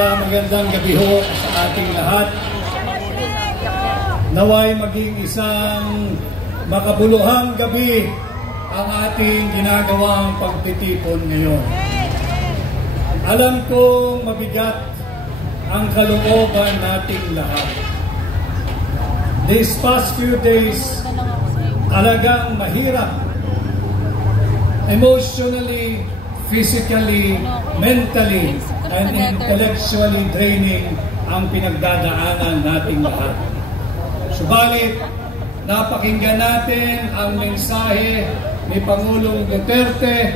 magandang gabi ho sa ating lahat. Naway maging isang makabuluhang gabi ang ating ginagawang pagtitipon ngayon. Alam kong mabigat ang kalooban nating lahat. These past few days, talagang mahirap. Emotionally, physically, mentally, and intellectually draining ang pinagdadaanan nating lahat. Subalit, napakinggan natin ang mensahe ni Pangulong Duterte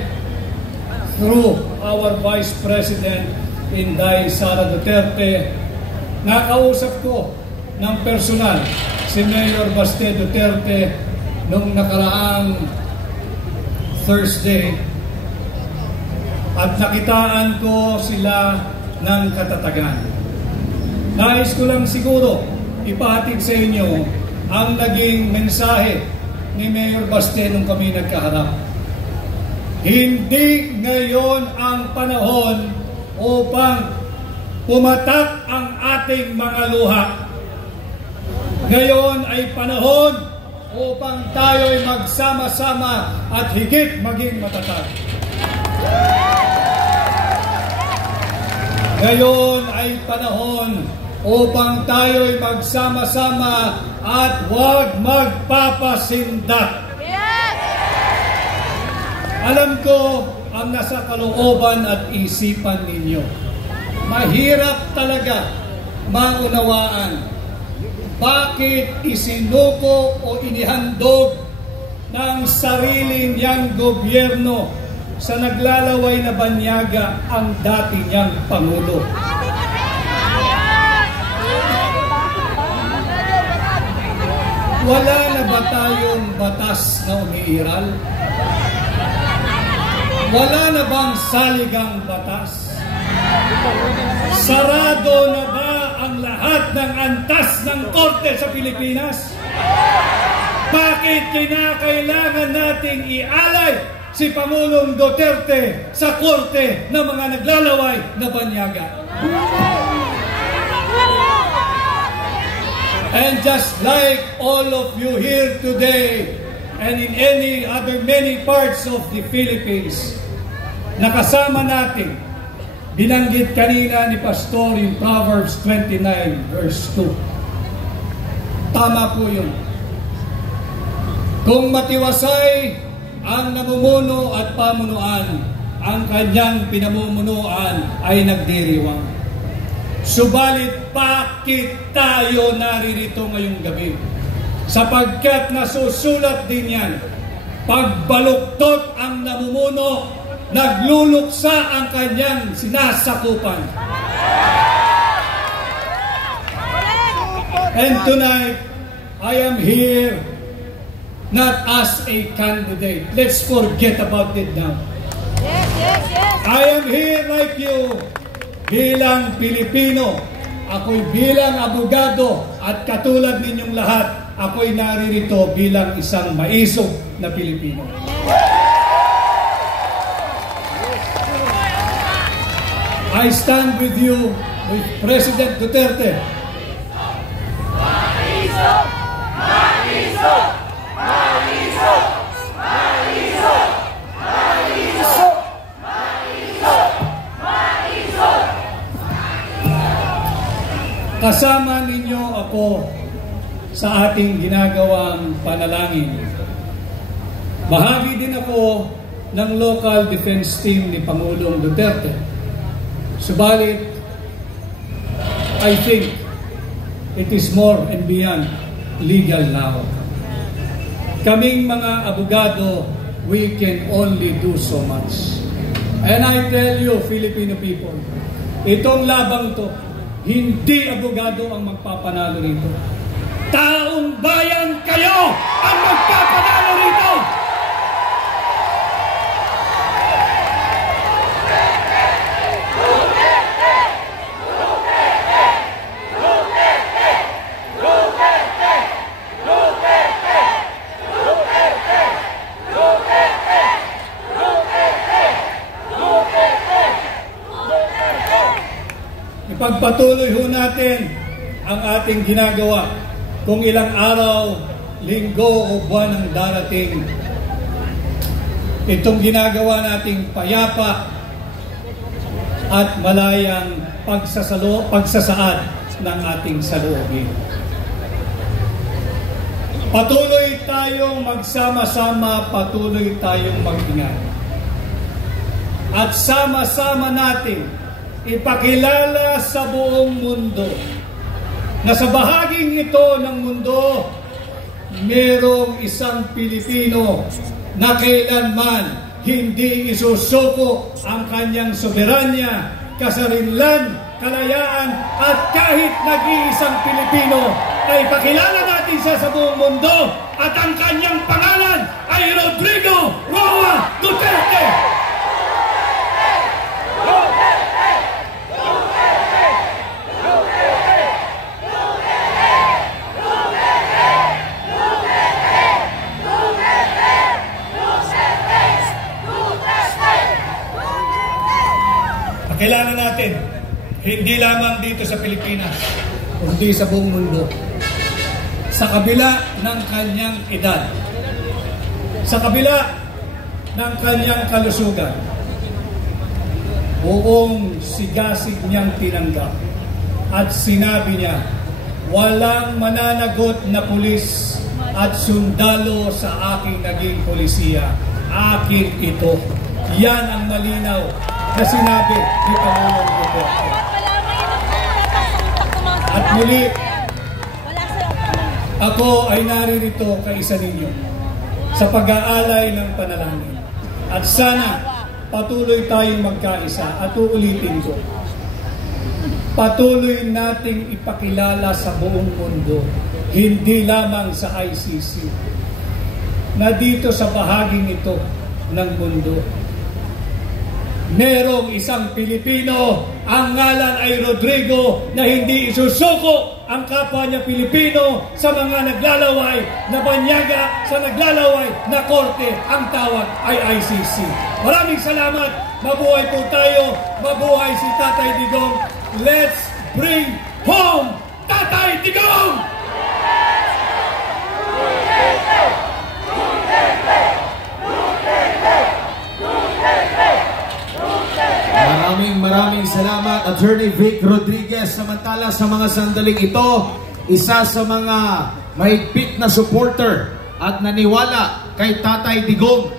through our Vice President Inday Sara Duterte. Nakausap ko ng personal si Mayor Baste Duterte nung nakaraang Thursday at nakitaan ko sila ng katatagan. Nais ko lang siguro ipahatid sa inyo ang naging mensahe ni Mayor Baste nung kami nagkaharap. Hindi ngayon ang panahon upang pumatak ang ating mga luha. Ngayon ay panahon upang tayo'y magsama-sama at higit maging matatag. Ngayon ay panahon upang tayo'y magsama-sama at huwag magpapasindak. Yes! Alam ko ang nasa kalooban at isipan ninyo. Mahirap talaga maunawaan bakit isinuko o inihandog ng sarili niyang gobyerno sa naglalaway na banyaga ang dati niyang Pangulo. Wala na ba tayong batas na umiiral? Wala na bang saligang batas? Sarado na ba ang lahat ng antas ng korte sa Pilipinas? Bakit kinakailangan nating ialay si Pangulong Duterte sa korte ng mga naglalaway na banyaga? And just like all of you here today and in any other many parts of the Philippines, nakasama natin, binanggit kanina ni Pastor in Proverbs 29 verse 2. Tama po yun. Kung matiwasay ang namumuno at pamunuan, ang kanyang pinamumunuan ay nagdiriwang. Subalit bakit tayo naririto ngayong gabi? Sapagkat nasusulat din yan, pagbaluktot ang namumuno, nagluluksa ang kanyang sinasakupan. And tonight, I am here not as a candidate. Let's forget about it now. I am here like you, bilang Pilipino. Ako'y bilang abogado at katulad ninyong lahat, ako'y naririto bilang isang maisog na Pilipino. I stand with you, with President Duterte. Maisog! Maisog! Maisog! Maisog! Maisog! Maisog! Maisog! Kasama ninyo ako sa ating ginagawang panalangin. Bahagi din ako ng local defense team ni Pangulong Duterte. Subalit, I think it is more and beyond legal now. Kaming mga abogado, we can only do so much. And I tell you, Filipino people, itong labang to, hindi abogado ang magpapanalo rito. Taong bayan kayo ang magpapanalo rito! ipagpatuloy ho natin ang ating ginagawa kung ilang araw, linggo o buwan ang darating. Itong ginagawa nating payapa at malayang pagsasaad ng ating saloobin. Patuloy tayong magsama-sama, patuloy tayong mag-ingat. At sama-sama natin ipakilala sa buong mundo na sa bahaging ito ng mundo, merong isang Pilipino na kailanman hindi isusuko ang kanyang soberanya, kasarinlan, kalayaan, at kahit nag-iisang Pilipino ay pakilala natin siya sa buong mundo at ang kanyang pangalan ay Rodrigo Roa Duterte! Kailangan natin, hindi lamang dito sa Pilipinas, kundi sa buong mundo. Sa kabila ng kanyang edad, sa kabila ng kanyang kalusugan, buong sigasig niyang tinanggap at sinabi niya, walang mananagot na pulis at sundalo sa aking naging polisiya. Akin ito. Yan ang malinaw na sinabi ni Pangulong Duterte. At muli, ako ay naririto kaisa ninyo sa pag-aalay ng panalangin. At sana patuloy tayong magkaisa at uulitin ko. Patuloy nating ipakilala sa buong mundo, hindi lamang sa ICC, na dito sa bahaging ito ng mundo, merong isang Pilipino, ang ngalan ay Rodrigo, na hindi isusuko ang kapwa niya Pilipino sa mga naglalaway na banyaga, sa naglalaway na korte. Ang tawag ay ICC. Maraming salamat. Mabuhay po tayo. Mabuhay si Tatay Digong. Let's bring home Tatay Digong! Maraming salamat, Attorney Vic Rodriguez. Samantala sa mga sandaling ito, isa sa mga mahigpit na supporter at naniwala kay Tatay Digong